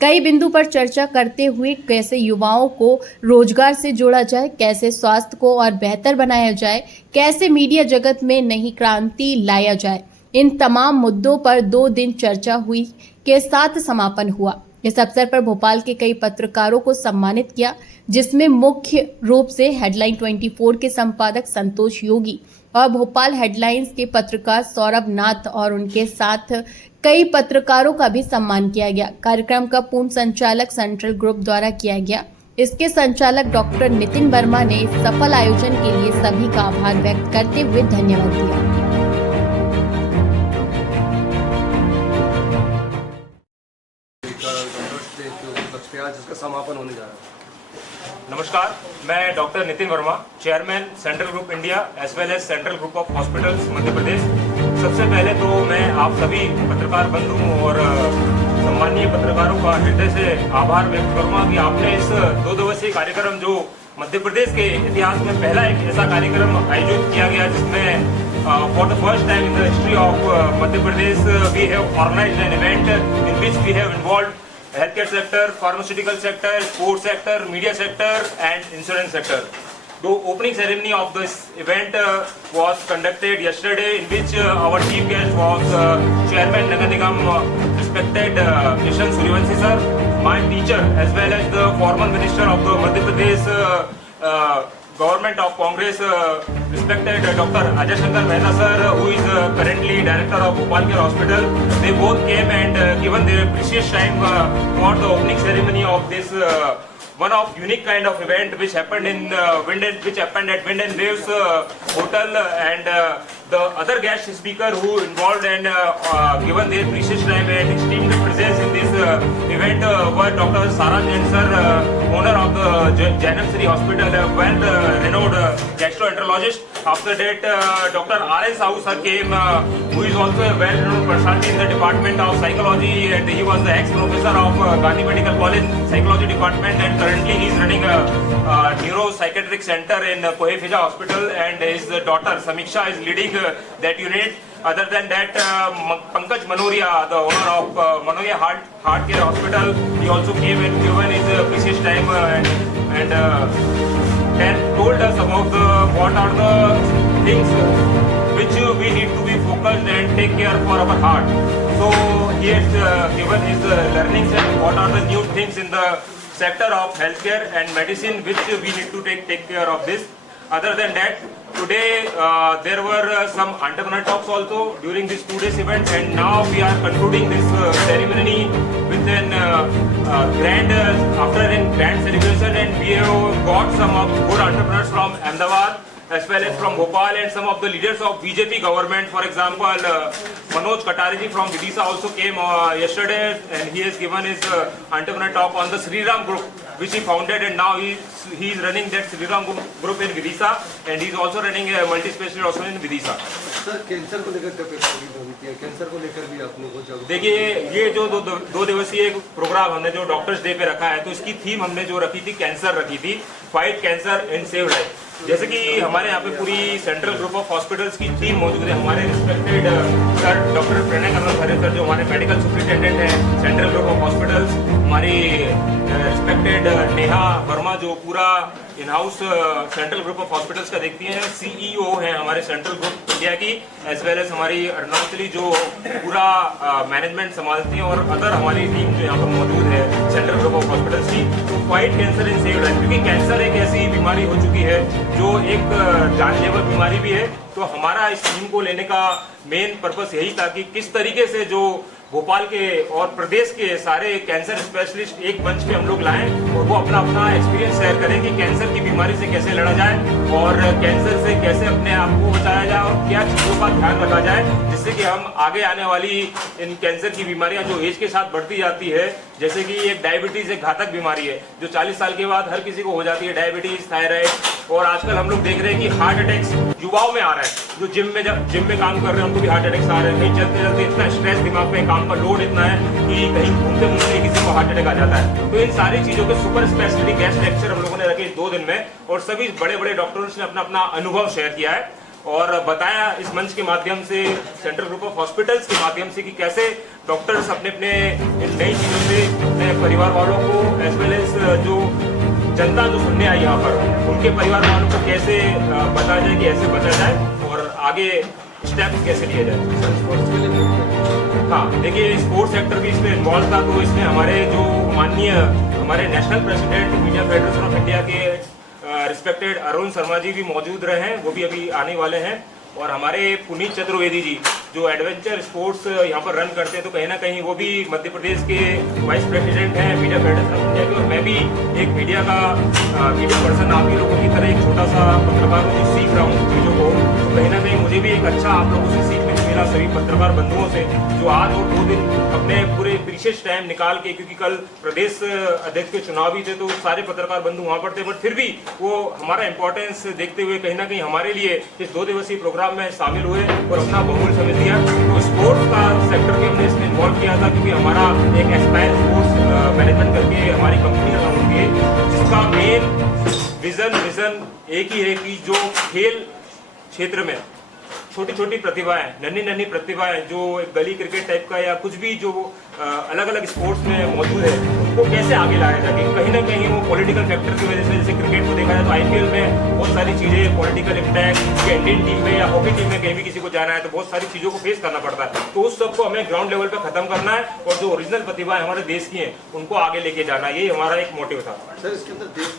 कई बिंदु पर चर्चा करते हुए कैसे युवाओं को रोजगार से जोड़ा जाए, कैसे स्वास्थ्य को और बेहतर बनाया जाए, कैसे मीडिया जगत में नई क्रांति लाया जाए, इन तमाम मुद्दों पर 2 दिन चर्चा हुई के साथ समापन हुआ। इस अवसर पर भोपाल के कई पत्रकारों को सम्मानित किया, जिसमें मुख्य रूप से हेडलाइन 24 के संपादक संतोष योगी और भोपाल हेडलाइंस के पत्रकार सौरभ नाथ और उनके साथ कई पत्रकारों का भी सम्मान किया गया। कार्यक्रम का पूर्ण संचालक सेंट्रल ग्रुप द्वारा किया गया। इसके संचालक डॉक्टर नितिन वर्मा ने सफल आयोजन के लिए सभी का आभार व्यक्त करते हुए धन्यवाद दिया। जिसका समापन होने जा रहा है। नमस्कार, मैं doctor Nitin Verma, chairman central group India as well as central group of hospitals Madhya Pradesh. सबसे पहले तो मैं आप सभी पत्रकार बंधुओं और सम्मानीय पत्रकारों का हृदय से आभार व्यक्त करूंगा कि आपने इस 2 दिवसीय कार्यक्रम जो मध्य प्रदेश के इतिहास में पहला एक ऐसा कार्यक्रम आयोजित किया गया जिसमें for the first time in the history of Madhya Pradesh we have organised an event in which we have involved healthcare sector, pharmaceutical sector, sports sector, media sector and insurance sector. The opening ceremony of this event was conducted yesterday in which our chief guest was Chairman Nagar Nigam, respected Kishan Suryavanshi sir, my teacher as well as the former minister of the Madhya Pradesh government of Congress, respected Dr. Ajay Shankar Mehta sir, who is currently director of Bhopal Care Hospital. They both came and given their precious time for the opening ceremony of this one of unique kind of event which happened in which happened at Wind and Waves Hotel, and the other guest speaker who involved and given their precious time and esteemed presence in this event were Dr. Sarah Jain sir, owner of the Janam Sri Hospital, a well-renowned gastroenterologist. After that, Dr. R.S. Sahu sir came, who is also a well-known personality in the department of psychology, and he was the ex-professor of Gandhi Medical College Psychology Department, and currently he is running a neuropsychiatric center in Kohe Fija Hospital, and his daughter Samiksha is leading that unit. Other than that, Pankaj Manoria, the owner of Manoria Heart Care Hospital, he also came and given his precious time and told us about what are the things which we need to be focused and take care for our heart. So he has given his learnings and what are the new things in the sector of healthcare and medicine which we need to take care of this. Other than that, today there were some entrepreneur talks also during this 2 days event, and now we are concluding this ceremony with an after a grand celebration, and we have got some of good entrepreneurs from Ahmedabad as well as from Bhopal, and some of the leaders of BJP government. For example, Manoj Katariji from Vidisha also came yesterday, and he has given his entrepreneur talk on the Sri Ram Group, which he founded, and now he is running that Sri Ram Group in Vidisha, and he is also running a multi-specialty hospital in Vidisha. Sir, cancer को लेकर क्या प्रेसमेंट होनी चाहिए? Cancer को लेकर भी आप लोगों को देखिए, ये जो 2 दिवसीय प्रोग्राम हमने जो डॉक्टर्स डे पे रखा है, तो इसकी थीम हमने जो रखी थी कैंसर रखी थी, fight cancer and save life. जैसे कि हमारे यहाँ पे पूरी सेंट्रल ग्रुप ऑफ हॉस्पिटल्स की टीम मौजूद है। हमारे रिस्पेक्टेड सर डॉक्टर प्रणय कमल खरे सर जो हमारे मेडिकल सुपरिटेंडेंट हैं सेंट्रल ग्रुप ऑफ हॉस्पिटल्स, हमारी रिस्पेक्टेड नेहा वर्मा जो पूरा in house central group of hospitals का देखती हैं, CEO हैं हमारे सेंट्रल ग्रुप इंडिया की, एज वेल एज हमारी अर्नाचली जो पूरा मैनेजमेंट संभालती हैं, और अदर हमारी टीम जो यहाँ पर मौजूद है सेंट्रल ग्रुप ऑफ हॉस्पिटल्स की। तो fight cancer in save life, क्योंकि कैंसर एक ऐसी बीमारी हो चुकी है जो एक जानलेवा बीमारी भी है। तो हमारा इस टीम को लेने का मेन पर्पस यही था कि किस तरीके से जो भोपाल के और प्रदेश के सारे कैंसर स्पेशलिस्ट एक मंच पे हम लोग लाएं और वो अपना एक्सपीरियंस शेयर करें कि कैंसर की बीमारी से कैसे लड़ा जाए और कैंसर से कैसे अपने आप को बचाया जाए और क्या चीज़ों का ध्यान रखा जाए, जिससे कि हम आगे आने वाली इन कैंसर की बीमारियां जो एज के साथ बढ़ती जाती है, जैसे कि एक डायबिटीज एक घातक बीमारी है जो 40 साल के बाद हर किसी को हो जाती है, डायबिटीज, थायराइड, और आजकल हम लोग देख रहे हैं कि हार्ट अटैक्स युवाओं में आ रहा है। जो जिम में काम कर रहे हैं उनको भी हार्ट अटैक्स आ रहे हैं। कहीं चलते चलते इतना स्ट्रेस दिमाग में, काम का लोड इतना है कि कहीं घूमते घूमते किसी को हार्ट अटैक आ जाता है। तो इन सारी चीजों के सुपर स्पेशलिटी गेस्ट लेक्चर हम लोगों ने रखे 2 दिन में, और सभी बड़े बड़े डॉक्टर्स ने अपना अपना अनुभव शेयर किया है और बताया इस मंच के माध्यम से, सेंट्रल ग्रुप ऑफ हॉस्पिटल्स के माध्यम से, कि कैसे डॉक्टर्स अपने अपने इन नई चीज़ों से अपने परिवार वालों को एज वेल एज जो जनता जो सुनने आई यहाँ पर उनके परिवार वालों को कैसे बताया जाए कि ऐसे बचा जाए और आगे स्टेप कैसे लिए जाए। स्पोर्ट्स के लिए हाँ देखिए, स्पोर्ट्स सेक्टर भी इसमें इन्वॉल्व था, तो इसमें हमारे जो माननीय हमारे national president media federation of India के रिस्पेक्टेड अरुण शर्मा जी भी मौजूद रहे हैं, वो भी अभी आने वाले हैं। और हमारे पुनीत चतुर्वेदी जी जो एडवेंचर स्पोर्ट्स यहाँ पर रन करते हैं, तो कहीं ना कहीं वो भी मध्य प्रदेश के वाइस प्रेसिडेंट हैं मीडिया फेडरेशन ऑफ इंडिया के। और मैं भी एक मीडिया पर्सन आप ही लोगों की तरह एक छोटा सा पत्रकार हूँ जो सीख रहा हूँ चीज़ों को, तो कहीं ना कहीं मुझे भी एक अच्छा आप लोगों से सीखने को मिला, सभी पत्रकार बंधुओं से जो आज और 2 दिन अपने पूरे प्रीशियस टाइम निकाल के, क्योंकि कल प्रदेश अध्यक्ष के चुनाव भी थे तो सारे पत्रकार बंधु वहाँ पर थे, बट फिर भी वो हमारा इंपॉर्टेंस देखते हुए कहीं ना कहीं हमारे लिए इस 2 दिवसीय प्रोग्राम में शामिल हुए और अपना बहुमूल्य समय दिया। तो स्पोर्ट्स का सेक्टर भी हमने इसमें इन्वॉल्व किया था, क्योंकि हमारा एक एस्पायर स्पोर्ट्स मैनेजमेंट करके हमारी कंपनी का नाम होती है, जिसका मेन विजन एक ही है कि जो खेल क्षेत्र में छोटी छोटी प्रतिभाएं, नन्ही प्रतिभाएं जो एक गली क्रिकेट टाइप का या कुछ भी जो अलग अलग स्पोर्ट्स में मौजूद है, उनको कैसे आगे लाया जाए। कहीं ना कहीं वो पॉलिटिकल फैक्टर की वजह से, जैसे क्रिकेट को देखा जाए तो आईपीएल में बहुत सारी चीज़ें पॉलिटिकल इम्पैक्ट, या इंडियन टीम में या हॉकी टीम में कहीं भी किसी को जाना है तो बहुत सारी चीज़ों को फेस करना पड़ता है। तो उस सबको हमें ग्राउंड लेवल पर खत्म करना है और जो ओरिजिनल प्रतिभाएं हमारे देश की हैं उनको आगे लेके जाना, यही हमारा एक मोटिव था। सर इसके अंदर देश